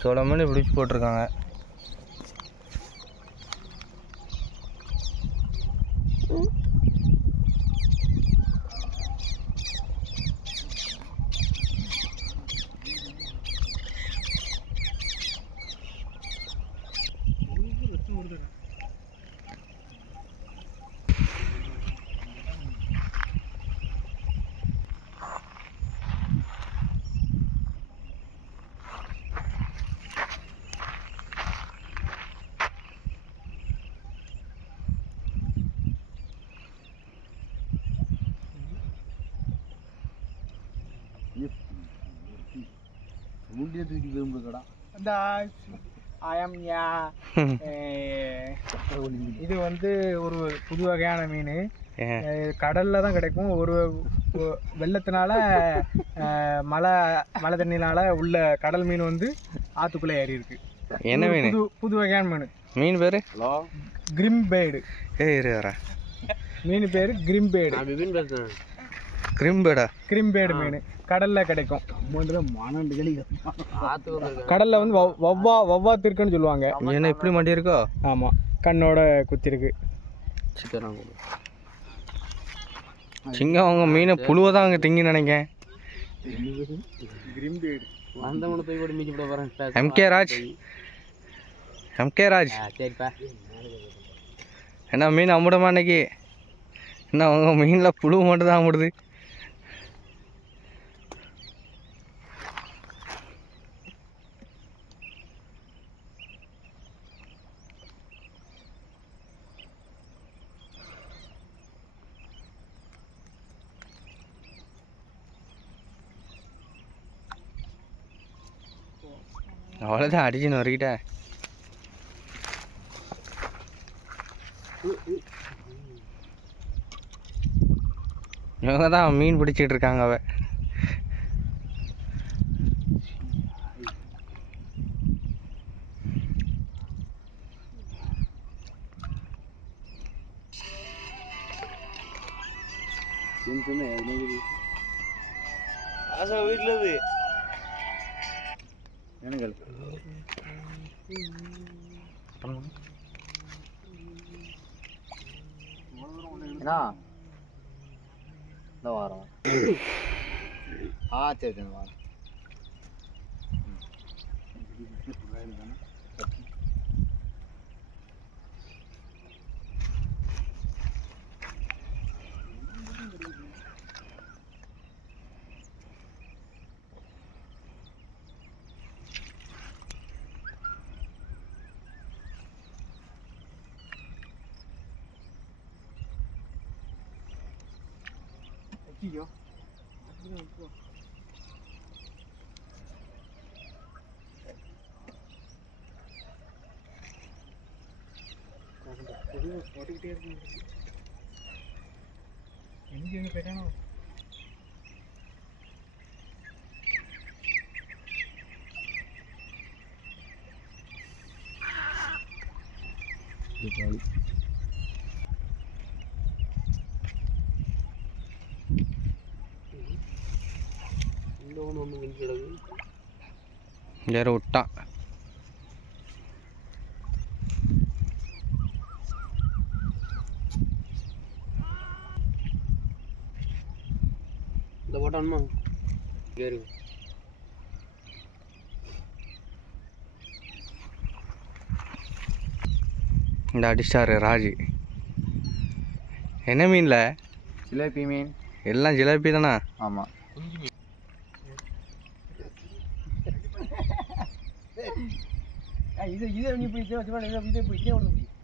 சோள மீன் பிடிச்சி போட்டிருக்காங்க. இது வந்து ஒரு புது வகையான மீன். கடல்ல தான் கிடைக்கும். ஒரு வெள்ளத்தினால மழை தண்ணினால உள்ள கடல் மீன் வந்து ஆத்துக்குள்ளே ஏறி இருக்கு. என்ன மீன்? புது வகையான மீன். மீன் பேரு கிரிம்பேடு. மீன் பேரு கிரிம்பேடு. கிரிம்பேடு மீன் கடல்ல கிடைக்கும். கடல்ல வந்து வவ்வாத்திருக்குன்னு சொல்லுவாங்க. என்ன இப்படி மாட்டி இருக்கோ? ஆமா, கண்ணோட குத்திருக்கு. சிங்கம் அவங்க மீனை புழுவதான் அங்கே திங்கி நினைக்கேன். எம்கே ராஜ் என்ன மீன் அம்பிடமா அன்னைக்கு? என்ன அவங்க மீனில் புழு மட்டும் தான் அம்பிடுது. அவ்வளோதான், அடிச்சுன்னு வரைக்கிட்ட. இவங்க தான் மீன் பிடிச்சிட்டு இருக்காங்க. அவ வீட்டில் என்ன இந்த வாரம் சரி வாரம் போட்டுக்கிட்டே இருக்கு. எங்கே போயிட்டானோ? வேற விட்டான். இந்த போட்டானுமா ஏறு. இந்த அடிச்சாரு ராஜு. என்ன மீன்ல? ஜிலேபி மீன். எல்லாம் ஜிலேபி தானா? ஆமாம். இது இதே நீ போய் இதே போய் கீழே விட முடியும்.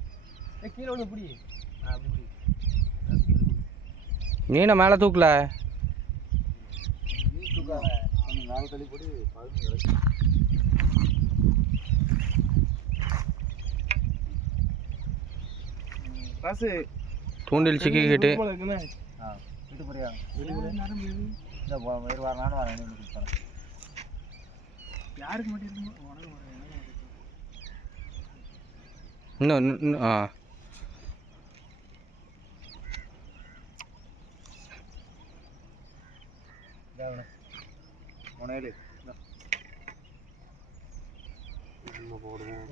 கீழே விட முடியும். மீனை மேலே தூக்கல. நாலு தள்ளி போட்டு தூண்டில் சிக்கிக்கிட்டு வீட்டு போறியா? இந்த நானும் வரேன். யாருக்கு மட்டும் இன்னும் முனையில போடுவோம்